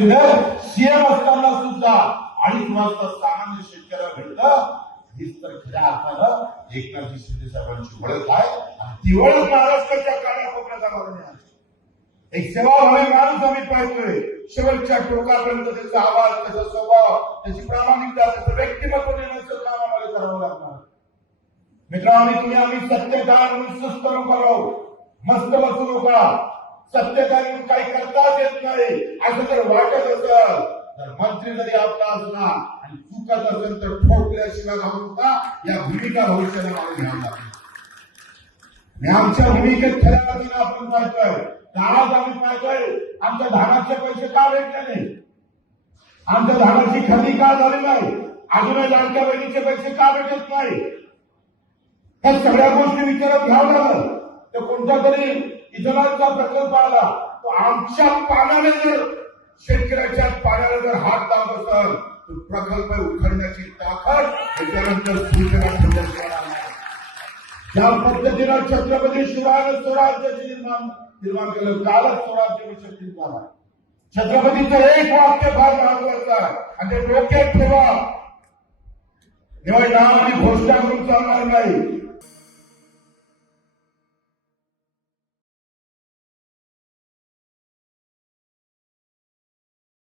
CM असताना सुद्धा 2.5 वाजता सामान्य शेतकऱ्याला भेटतं. हीच तर खऱ्या अर्थानं एकनाथजी शिंदे साहेबांची ओळख आहे आणि ती ओळख महाराष्ट्राच्या कानाकोपऱ्यात आम्हाला मिळाली. एक सेवाभावी माणूस आम्ही पाहतोय. शेवटच्या टोकापर्यंत त्याचा आवाज, त्याचा स्वभाव, त्याची प्रामाणिकता, त्याचं व्यक्तिमत्व देण्याचं काम आम्हाला करावं लागणार. मित्रांनो, आम्ही सत्यकाळ म्हणून सुस्त नको राहू, मस्त बसू नका. सत्यकाळ काही करताच येत नाही असं जर वाटत असेल तर मंत्री जरी आपला असला आणि चुकत असेल तर ठोकल्याशिवाय राहू नका. या भूमिका भविष्याला मागे घ्यावं लागेल. आमच्या भूमिकेत खऱ्या अर्थानं आपण पाहतोय. आज आम्ही पाहतोय आमच्या धानाचे पैसे का भेटले नाही, आमच्या धानाची खरेदी का झाली नाही, अजूनही लाडक्या बहिणीचे पैसे का भेटत नाही. या सगळ्या गोष्टी विचारात घ्यावं लागलं. तर कोणता तरी इथेनॉलचा प्रकल्प आला तो आमच्या पाण्याने जर शेतकऱ्याच्या पाण्याला जर हात लावत असेल तर प्रकल्प उखडण्याची ताकद त्याच्यानंतर सूचना ज्या पद्धतीनं छत्रपती शिवाजी स्वराज्याचे निर्माण केलं, कालच स्वराज्य शक्ती झाला. छत्रपतीचं एक वाक्य फार महत्वाचं आहे आणि ते डोक्यात ठेवा. केवळ नाव आणि घोषणा करून चालणार नाही.